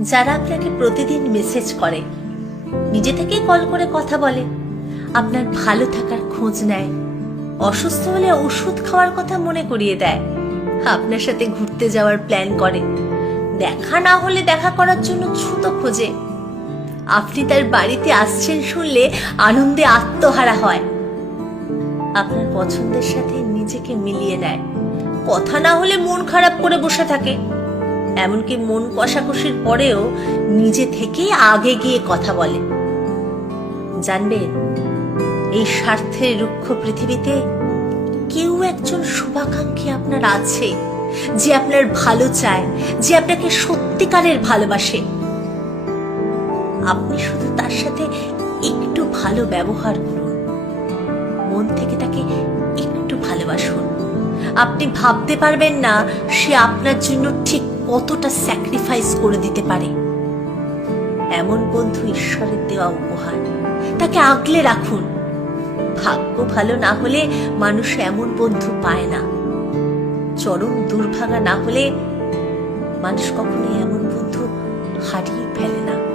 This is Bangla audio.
যারা আপনাকে প্রতিদিন মেসেজ করে, নিজে থেকেই কল করে কথা বলে, আপনার ভালো থাকার খোঁজ নেয়, অসুস্থ হলে ওষুধ খাওয়ার কথা মনে করিয়ে দেয়, আপনার সাথে ঘুরতে যাওয়ার প্ল্যান করে, দেখা না হলে দেখা করার জন্য ছুতো খোঁজে। আপনি তার বাড়িতে আসছেন শুনলে আনন্দে আত্মহারা হয়। আপনার পছন্দের সাথে নিজেকে মিলিয়ে নেয়। কথা না হলে মন খারাপ করে বসে থাকে। এমনকি মন কষাকষির পরেও নিজে থেকেই আগে গিয়ে কথা বলে। জানবেন এই স্বার্থের রুক্ষ পৃথিবীতে কেউ একজন শুভাকাঙ্ক্ষী আপনার আছে, যে আপনার ভালো চায়, যে আপনাকে সত্যিকারের ভালোবাসে। আপনি শুধু তার সাথে একটু ভালো ব্যবহার করুন। মন থেকে তাকে একটু ভালোবাসুন। আপনি ভাবতে পারবেন না, সে আপনার জন্য ঠিক কতটা স্যাক্রিফাইস করে দিতে পারে। এমন বন্ধু ঈশ্বরের দেওয়া উপহার। তাকে আগলে রাখুন। ভাগ্য ভালো না হলে মানুষ এমন বন্ধু পায় না। চরম দুর্ভাগা না হলে মানুষ কখনোই এমন বন্ধু হারিয়ে ফেলে না।